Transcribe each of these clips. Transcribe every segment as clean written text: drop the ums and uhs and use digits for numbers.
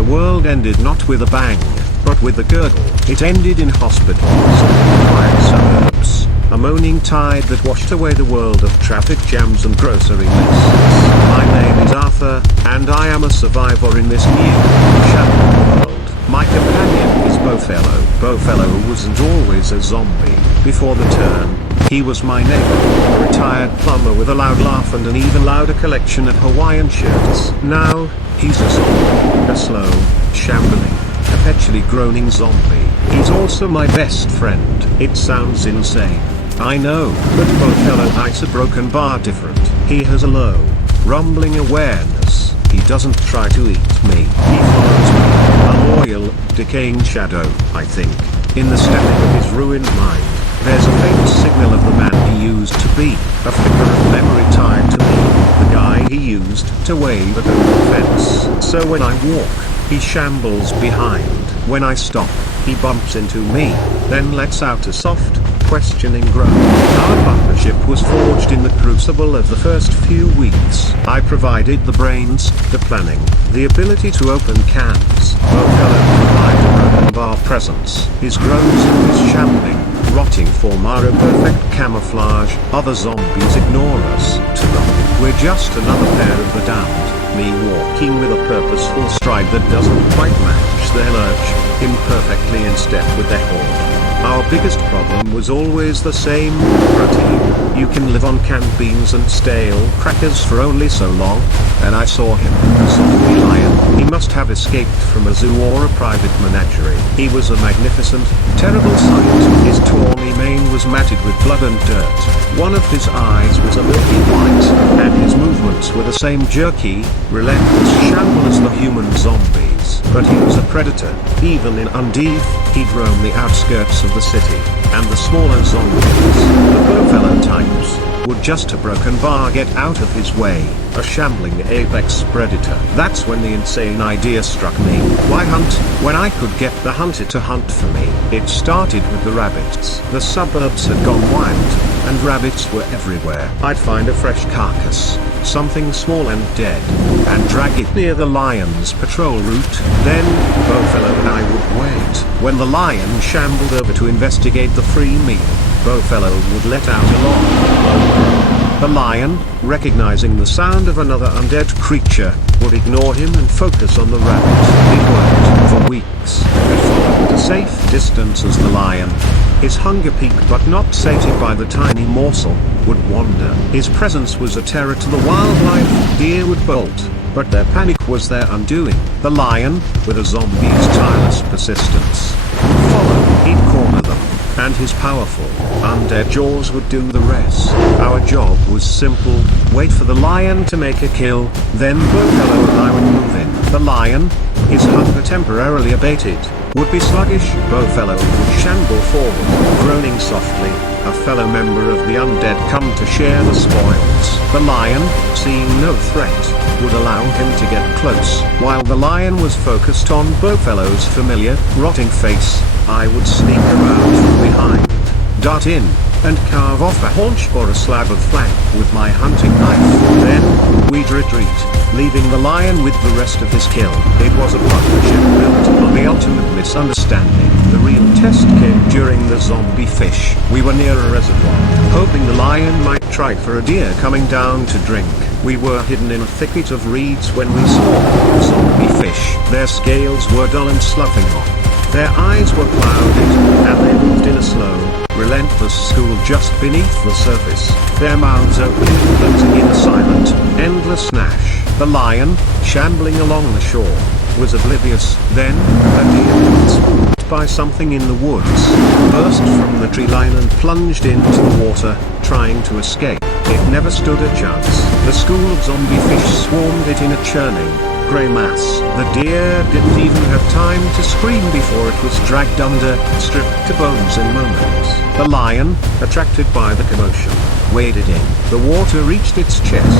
The world ended not with a bang, but with a gurgle. It ended in hospitals and in quiet suburbs, a moaning tide that washed away the world of traffic jams and grocery lists. My name is Arthur, and I am a survivor in this new, shattered world. My companion is Bowfellow. Bowfellow wasn't always a zombie. Before the turn, he was my neighbor, a retired plumber with a loud laugh and an even louder collection of Hawaiian shirts. Now, he's a zombie, a slow, shambling, perpetually groaning zombie. He's also my best friend. It sounds insane, I know, but Bowfellow likes a broken bar different. He has a low, rumbling awareness. He doesn't try to eat me. He follows me, a loyal, decaying shadow, I think. In the static of his ruined mind, there's a faint signal of the man he used to be, a flicker of memory tied to me, the guy he used to wave at over the fence. So when I walk, he shambles behind. When I stop, he bumps into me, then lets out a soft, questioning groan. Our partnership was forged in the crucible of the first few weeks. I provided the brains, the planning, the ability to open cans. Bowfellow provided a broken bar presence. His groans and his shambling, rotting form are a perfect camouflage. Other zombies ignore us. To them, we're just another pair of the damned. Me walking with a purposeful stride that doesn't quite match their lurch, imperfectly in step with their horde. Our biggest problem was always the same: protein. You can live on canned beans and stale crackers for only so long. And I saw him, a zombie lion. He must have escaped from a zoo or a private menagerie. He was a magnificent, terrible sight. His tawny mane was matted with blood and dirt. One of his eyes was a milky white, and his movements were the same jerky, relentless shamble as the human zombies. But he was a predator. Even in Undeath, he'd roam the outskirts of the city, and the smaller zombies, the Bowfellow types, would just a broken bar get out of his way, a shambling apex predator. That's when the insane idea struck me. Why hunt, when I could get the hunter to hunt for me? It started with the rabbits. The suburbs had gone wild, and rabbits were everywhere. I'd find a fresh carcass, something small and dead, and drag it near the lion's patrol route. Then, Bowfellow and I would wait. When the lion shambled over to investigate the free meal, Bowfellow would let out a long, low groan. The lion, recognizing the sound of another undead creature, would ignore him and focus on the rabbit. It worked for weeks. We'd follow at a safe distance as the lion, his hunger peak but not sated by the tiny morsel, would wander. His presence was a terror to the wildlife. Deer would bolt, but their panic was their undoing. The lion, with a zombie's tireless persistence, would follow. He'd corner them, and his powerful, undead jaws would do the rest. Our job was simple: wait for the lion to make a kill, then Bowfellow and I would move in. The lion, his hunger temporarily abated, would be sluggish. Bowfellow would shamble forward, groaning softly, a fellow member of the undead come to share the spoils. The lion, seeing no threat, would allow him to get close. While the lion was focused on Bowfellow's familiar, rotting face, I would sneak around from behind, dart in, and carve off a haunch or a slab of flank with my hunting knife. Then, we'd retreat, leaving the lion with the rest of his kill. It was a partnership built on the ultimate misunderstanding. The real test came during the zombie fish. We were near a reservoir, hoping the lion might try for a deer coming down to drink. We were hidden in a thicket of reeds when we saw zombie fish. Their scales were dull and sloughing off. Their eyes were clouded, and they moved in a slow, relentless school just beneath the surface. Their mouths open, closing in a silent, endless gnash. The lion, shambling along the shore, was oblivious. Then, a deer, spooked by something in the woods, burst from the tree line and plunged into the water, trying to escape. It never stood a chance. The school of zombie fish swarmed it in a churning, grey mass. The deer didn't even have time to scream before it was dragged under, stripped to bones in moments. The lion, attracted by the commotion, waded in. The water reached its chest.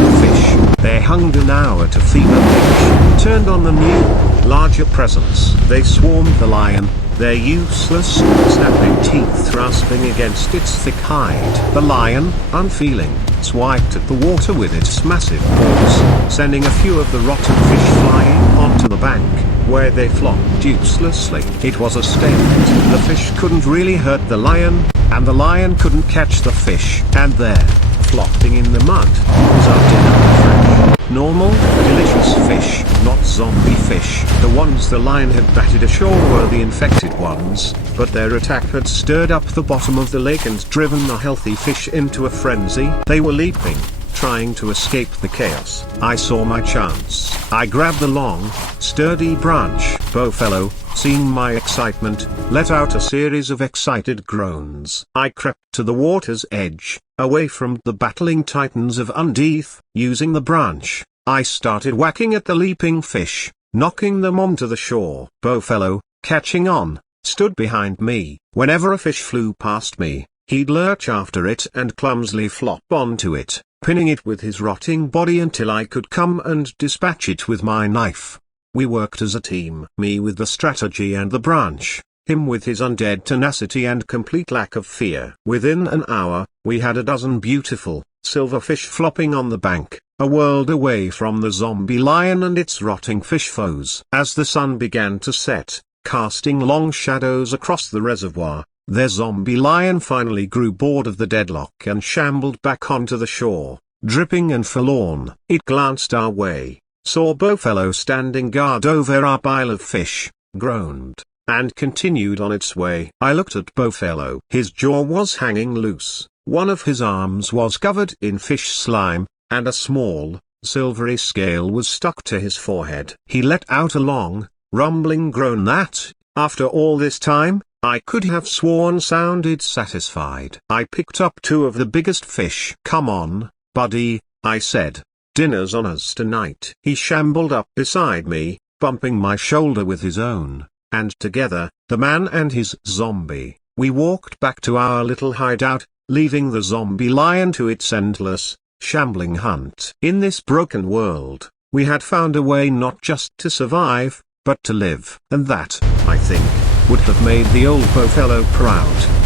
The fish, their hunger now at a fever pitch, turned on the new, larger presence. They swarmed the lion, their useless, snapping teeth rasping against its thick hide. The lion, unfeeling, swiped at the water with its massive paws, sending a few of the rotten fish flying onto the the bank, where they flopped uselessly. It was a stalemate. The fish couldn't really hurt the lion, and the lion couldn't catch the fish. And there, flopping in the mud, was our dinner. Fresh, normal, delicious fish, not zombie fish. The ones the lion had batted ashore were the infected ones, but their attack had stirred up the bottom of the lake and driven the healthy fish into a frenzy. They were leaping, trying to escape the chaos. I saw my chance. I grabbed the long, sturdy branch. Bowfellow, seeing my excitement, let out a series of excited groans. I crept to the water's edge, away from the battling titans of Undeath. Using the branch, I started whacking at the leaping fish, knocking them onto the shore. Bowfellow, catching on, stood behind me. Whenever a fish flew past me, he'd lurch after it and clumsily flop onto it, pinning it with his rotting body until I could come and dispatch it with my knife. We worked as a team, me with the strategy and the branch, him with his undead tenacity and complete lack of fear. Within an hour, we had a dozen beautiful, silverfish flopping on the bank, a world away from the zombie lion and its rotting fish foes. As the sun began to set, casting long shadows across the reservoir, their zombie lion finally grew bored of the deadlock and shambled back onto the shore, dripping and forlorn. It glanced our way, saw Bowfellow standing guard over our pile of fish, groaned, and continued on its way. I looked at Bowfellow. His jaw was hanging loose, one of his arms was covered in fish slime, and a small, silvery scale was stuck to his forehead. He let out a long, rumbling groan that, after all this time, I could have sworn sounded satisfied. I picked up two of the biggest fish. "Come on, buddy," I said. "Dinner's on us tonight." He shambled up beside me, bumping my shoulder with his own, and together, the man and his zombie, we walked back to our little hideout, leaving the zombie lion to its endless, shambling hunt. In this broken world, we had found a way not just to survive, but to live. And that, I think, would have made the old Bowfellow proud.